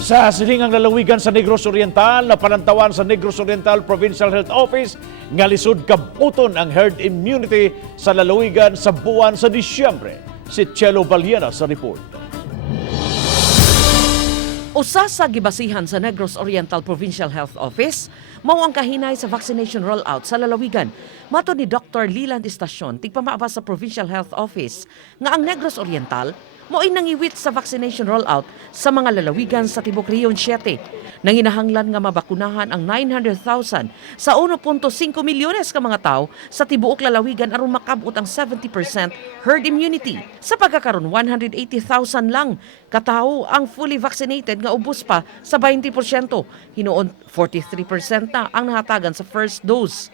Sa silingang lalawigan sa Negros Oriental, napanantawan sa Negros Oriental Provincial Health Office nga lisod kabuton ang herd immunity sa lalawigan sa buwan sa Disyembre. Si Chelo Valiena sa report. Usa sa gibasihan sa Negros Oriental Provincial Health Office, mao ang kahinay sa vaccination rollout sa lalawigan. Mato ni Dr. Leland Estacion, tigpamaaba sa Provincial Health Office, nga ang Negros Oriental mo'y nangiwit sa vaccination rollout sa mga lalawigan sa Tibok Riyon 7. Nanginahanglan nga mabakunahan ang 900,000 sa 1.5 milyones ka mga tao sa tibuok lalawigan aron makabot ang 70% herd immunity. Sa pagkakaroon, 180,000 lang katao ang fully vaccinated nga ubos pa sa 20%. Hinuon 43% na ang nahatagan sa first dose.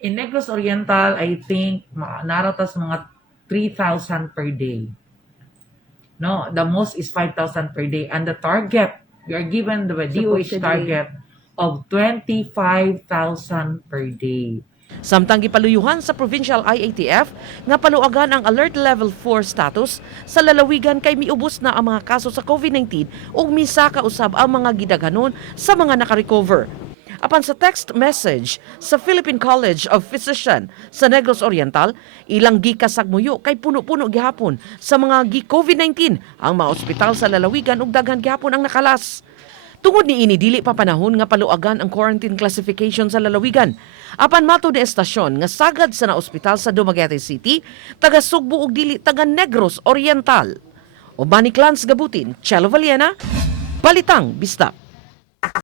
In Negros Oriental, I think naratas mga 3,000 per day. No, the most is 5,000 per day, and the target we are given the DOH target of 25,000 per day. Samtang gipaluyuhan sa Provincial IATF nga paluagan ang Alert Level 4 status sa lalawigan kay miubos na ang mga kaso sa COVID-19 ug misa ka usab ang mga gidaghanon sa mga naka-recover. Apan sa text message sa Philippine College of Physicians sa Negros Oriental, ilang gikasagmuyo kay puno-puno gihapon sa mga gi-COVID-19 ang mga ospital sa lalawigan ug daghan gihapon ang nakalas. Tungod ni ini dili pa panahon nga paluagan ang quarantine classification sa lalawigan. Apan mato ni estasyon nga sagad sa na ospital sa Dumaguete City, taga Sugbo ug dili taga Negros Oriental. Ubani Clans Gabutin, Chelo Valiena, Balitang Bista.